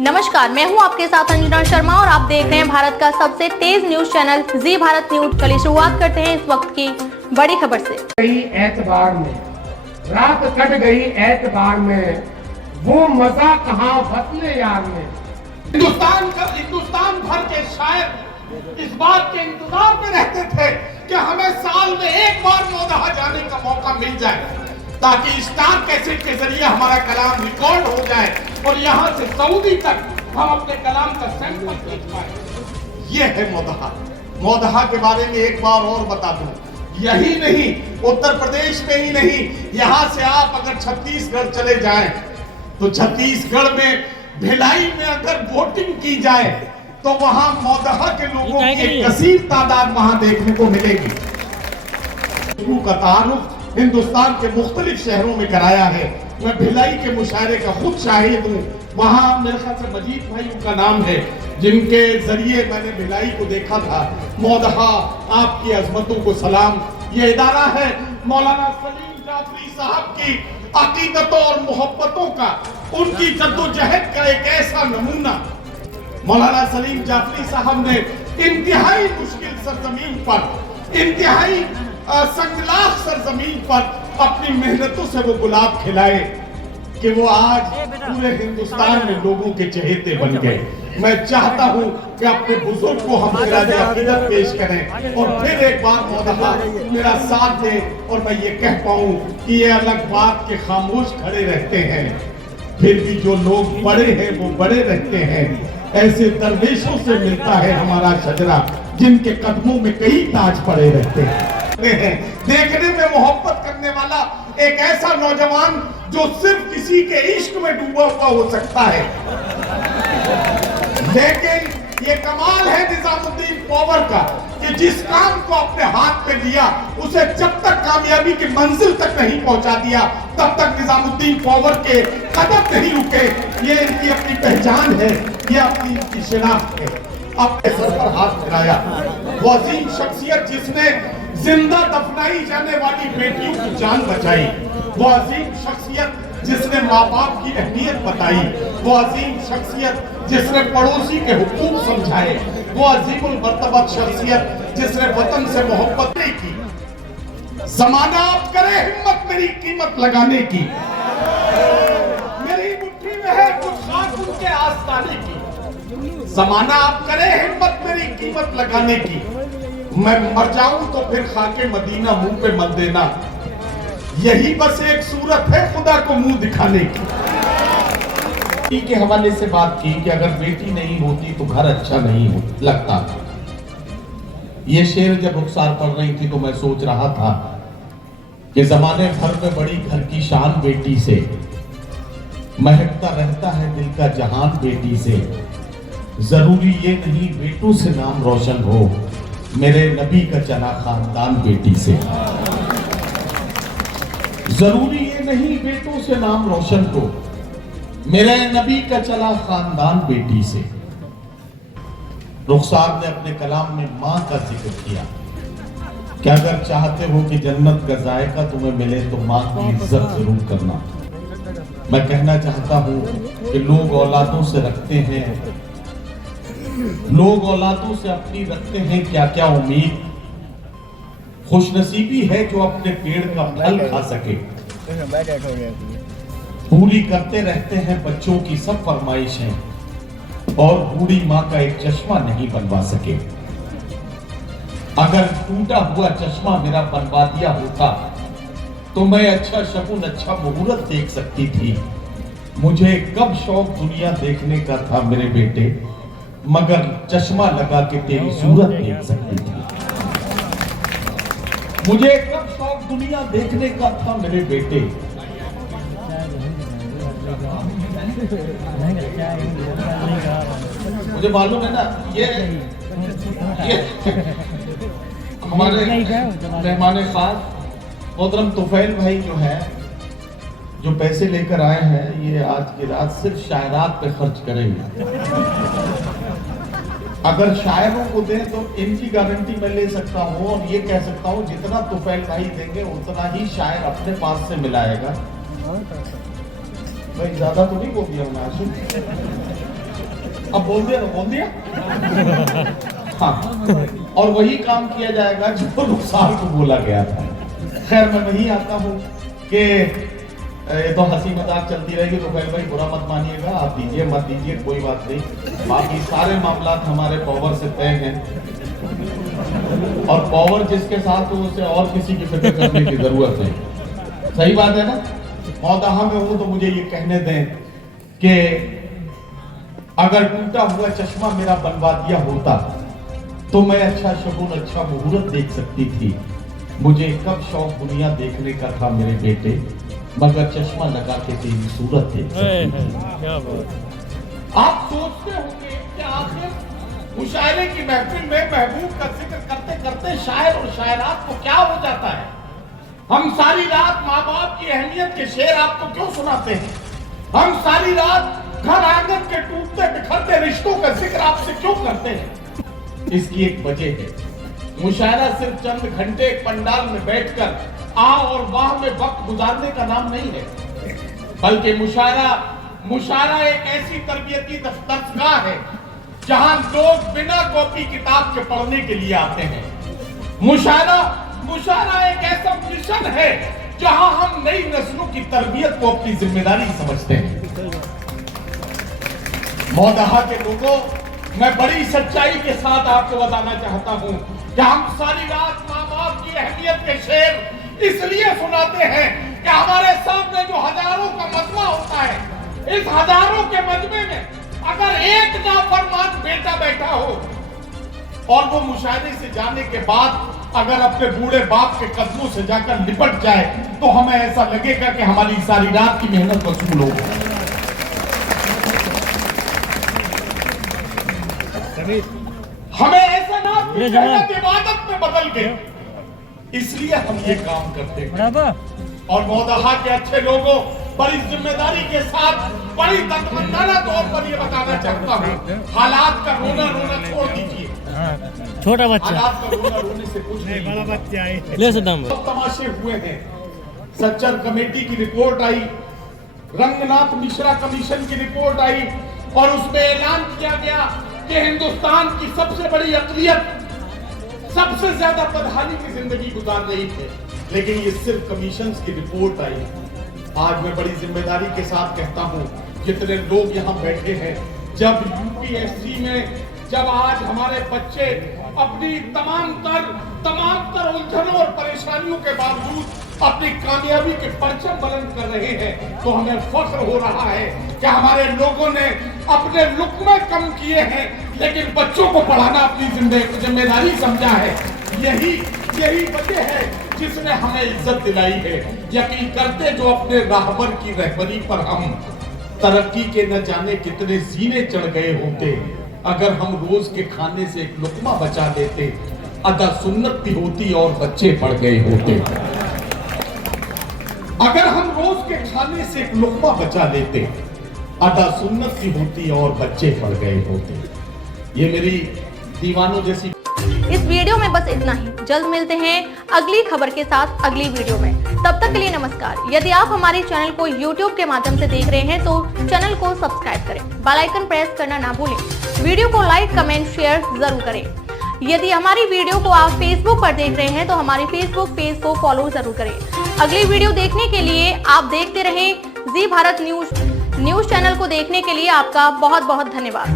नमस्कार, मैं हूं आपके साथ अंजना शर्मा और आप देख रहे हैं भारत का सबसे तेज न्यूज चैनल जी भारत न्यूज। चलिए शुरुआत करते हैं इस वक्त की बड़ी खबर से। एतबार में रात कट गई एतबार में, वो मजा कहाँ वतने यार में। हिंदुस्तान भर के शायर इस बात के इंतजार में रहते थे कि हमें साल में एक बार मोदहा जाने का मौका मिल जाए, ताकि स्टार कैसेट के जरिए हमारा कलाम रिकॉर्ड हो जाए और यहाँ से सऊदी तक हम अपने कलाम का सैंपल देख पाए। ये है मोदहा। मोदहा के बारे में एक बार और बता दूं, यही नहीं, उत्तर प्रदेश में ही नहीं, यहाँ से आप अगर छत्तीसगढ़ चले जाएं तो छत्तीसगढ़ में भिलाई में अगर वोटिंग की जाए तो वहां मोदहा के लोगों की एक कसीर तादाद वहां देखने को मिलेगी। का तारुफ हिंदुस्तान के मुख्तलिफ शहरों में कराया है। मैं भिलाई के मुशायरे का खुद शाहिद हूँ। वहाँ मेरे ख्याल से मजीद भाई उनका नाम है, जिनके जरिए मैंने भिलाई को देखा था। मोदहा, आपकी अजमतों को सलाम। ये इदारा है मौलाना सलीम जाफरी साहब की अकीदतों और मोहब्बतों का, उनकी जद्दोजहद का एक ऐसा नमूना। मौलाना सलीम जाफरी साहब ने इंतहाई मुश्किल सरजमीन पर, इंतहाई संगलाख सरजमीन पर अपनी मेहनतों से वो गुलाब खिलाए कि वो आज पूरे हिंदुस्तान में लोगों के चहेते बन गए। मैं चाहता हूं कि अपने बुजुर्ग को हम सिराज अकीदत पेश करें और फिर एक बार मोदहा मेरा साथ दे और मैं ये कह पाऊं कि ये अलग बात के खामोश खड़े रहते हैं, फिर भी जो लोग बड़े हैं वो बड़े रहते हैं। ऐसे दरवेशों से मिलता है हमारा शजरा, जिनके कदमों में कई ताज पड़े रहते हैं। देखने में मोहब्बत करने वाला एक ऐसा नौजवान जो सिर्फ किसी के इश्क में डूबा हुआ हो सकता है, लेकिन ये कमाल है निजामुद्दीन पॉवर का कि जिस काम को अपने हाथ में लिया उसे जब तक कामयाबी की मंजिल तक नहीं पहुंचा दिया तब तक निजामुद्दीन पॉवर के कदम नहीं रुके। ये इनकी अपनी पहचान है, ये अपनी इनकी शिनाख्त है। अपने सर पर हाथ फिराया वो अजीम शख्सियत जिसने जिंदा दफनाई जाने वाली बेटियों की जान बचाई, वो अजीम शख्सियत जिसने माँ बाप की अहमियत बताई, वो अजीम शख्सियत जिसने पड़ोसी के हुकूक समझाए, वो अजीमुल मर्तबत शख्सियत जिसने वतन से मोहब्बत नहीं की। जमाना आप करे हिम्मत मेरी कीमत लगाने की, मेरी मुट्ठी में है कुछ खाक उनके आस्ताने की। जमाना आप करे हिम्मत मेरी कीमत लगाने की, मैं मर जाऊं तो फिर खाके मदीना मुंह पे मत देना। यही बस एक सूरत है खुदा को मुंह दिखाने की। के हवाले से बात की कि अगर बेटी नहीं होती तो घर अच्छा नहीं लगता। ये शेर जब रुखसार पढ़ रही थी तो मैं सोच रहा था कि जमाने भर में बड़ी घर की शान बेटी से, महकता रहता है दिल का जहान बेटी से। जरूरी ये नहीं बेटों से नाम रोशन हो, मेरे नबी का चला खानदान बेटी से। जरूरी ये नहीं बेटों से नाम रोशन हो, मेरे नबी का चला खानदान बेटी से। रुखसार ने अपने कलाम में मां का जिक्र किया कि अगर चाहते हो कि जन्नत का जायका तुम्हें मिले तो मां की इज्जत जरूर करना। मैं कहना चाहता हूं कि लोग औलादों से रखते हैं, लोग औलादों से अपनी रखते हैं क्या क्या उम्मीद। खुशनसीबी है जो अपने पेड़ का फल खा सके, पूरी करते रहते हैं बच्चों की सब फरमाइशें और बूढ़ी माँ का एक चश्मा नहीं बनवा सके। अगर टूटा हुआ चश्मा मेरा बनवा दिया होता तो मैं अच्छा शगुन, अच्छा मुहूर्त देख सकती थी। मुझे कब शौक दुनिया देखने का था मेरे बेटे, मगर चश्मा लगा के तेरी सूरत देख सकती थी। मुझे कब शौक दुनिया देखने का था मेरे बेटे, मुझे मालूम है ना ये हमारे मेहमान खास मोहतरम तुफैल भाई जो है, जो पैसे लेकर आए हैं, ये आज की रात सिर्फ शायरात पे खर्च करेंगे। अगर शायरों को दें तो इनकी गारंटी मैं ले सकता हूँ और ये कह सकता हूँ जितना तुफैल भाई देंगे उतना ही शायर अपने पास से मिलाएगा। भाई ज्यादा तो नहीं बोल दिया मैं आशु? अब बोल दिया तो बोल दिया। हाँ, और वही काम किया जाएगा जो नुकसान को बोला गया था। खैर मैं वही आता हूँ कि ये तो हंसी मजाक चलती रहेगी, तो भाई बुरा मत मानिएगा, आप दीजिए मत दीजिए कोई बात नहीं। बाकी सारे मामला हमारे पावर से तय हैं, और पावर जिसके साथ हो उसे और किसी की फिक्र करने की जरूरत है। सही बात है ना। मौदाहा में हूं तो मुझे ये कहने दें कि अगर टूटा हुआ चश्मा मेरा बनवा दिया होता तो मैं अच्छा शगुन अच्छा मुहूर्त देख सकती थी। मुझे कब शौक दुनिया देखने का था मेरे बेटे, मगर चश्मा लगा के तेरी सूरत देख सकती थी। आप सोचते होंगे कि आखिर मुशायरे की महफिल में महबूब का जिक्र करते करते शायर और शायरात को क्या हो जाता है। हम सारी रात माँ बाप की अहमियत के शेर आपको क्यों सुनाते हैं। हम सारी रात घर आंगन के टूटते बिखरते रिश्तों का जिक्र आपसे क्यों करते हैं। इसकी एक वजह है, मुशायरा सिर्फ चंद घंटे एक पंडाल में बैठकर आ और वाह में वक्त गुजारने का नाम नहीं है, बल्कि मुशायरा एक ऐसी तरबियती दरसगाह है जहां लोग बिना कॉपी किताब के पढ़ने के लिए आते हैं। मुशायरा एक ऐसा मिशन है जहां हम नई नस्लों की तरबियत को अपनी जिम्मेदारी समझते हैं। मौदाहा के लोगों, मैं बड़ी सच्चाई के साथ आपको बताना चाहता हूं कि हम सारी रात माँ बाप की अहमियत के शेर इसलिए सुनाते हैं कि हमारे सामने जो हजारों का मजमा होता है, इस हजारों के मजमे में अगर एक नाफरमान बेटा बैठा हो और वो मुशायरे से जाने के बाद अगर अपने बूढ़े बाप के कदमों से जाकर लिपट जाए तो हमें ऐसा लगेगा कि हमारी सारी रात की मेहनत वसूल हो। हमें ऐसा ना इबादत में बदल गई, इसलिए हम ये काम करते हैं। और मौदाहा के अच्छे लोगों, बड़ी जिम्मेदारी के साथ बड़ी दर्दमंदाना तौर पर ये बताना चाहता हूँ, हालात का रोना छोड़ दीजिए। छोटा बच्चा, हालात का रोने से कुछ नहीं, बड़ा बच्चा है। ले सदाम तमाशे हुए हैं। सच्चर कमेटी की रिपोर्ट आई, रंगनाथ मिश्रा कमीशन की रिपोर्ट आई और उसमें ऐलान किया गया कि हिंदुस्तान की सबसे बड़ी अक़लियत सबसे ज्यादा बदहाली की जिंदगी गुजार रही थे, लेकिन ये सिर्फ कमीशन की रिपोर्ट आई। आज मैं बड़ी जिम्मेदारी के साथ कहता हूँ, जितने लोग यहाँ बैठे हैं, जब यूपीएससी में जब आज हमारे बच्चे अपनी तमाम तर उलझनों और परेशानियों के बावजूद अपनी कामयाबी के परचम बुलंद कर रहे हैं, तो हमें फख्र हो रहा है कि हमारे लोगों ने अपने लुक्मे कम किए हैं, लेकिन बच्चों को पढ़ाना अपनी जिम्मेदारी समझा है। यही वजह है जिसने हमें इज्जत दिलाई है। यकीन करते जो अपने राहबर की रहबरी पर हम तरक्की के न जाने कितने जीने चढ़ गए होते, अगर हम रोज के खाने से एक लुक्मा बचा देते, अदा सुन्नत भी होती और बच्चे पढ़ गए होते। अगर हम रोज के खाने से एक लुक्मा बचा लेते, अदा सुन्नत भी होती और बच्चे पढ़ गए होते। ये मेरी दीवानों जैसी। इस वीडियो में बस इतना ही। जल्द मिलते हैं अगली खबर के साथ अगली वीडियो में। तब तक के लिए नमस्कार। यदि आप हमारे चैनल को YouTube के माध्यम से देख रहे हैं तो चैनल को सब्सक्राइब करें, बेल आइकन प्रेस करना ना भूलें, वीडियो को लाइक कमेंट शेयर जरूर करें। यदि हमारी वीडियो को आप Facebook पर देख रहे हैं तो हमारे Facebook पेज को फॉलो जरूर करें। अगली वीडियो देखने के लिए आप देखते रहें जी भारत न्यूज चैनल को देखने के लिए आपका बहुत बहुत धन्यवाद।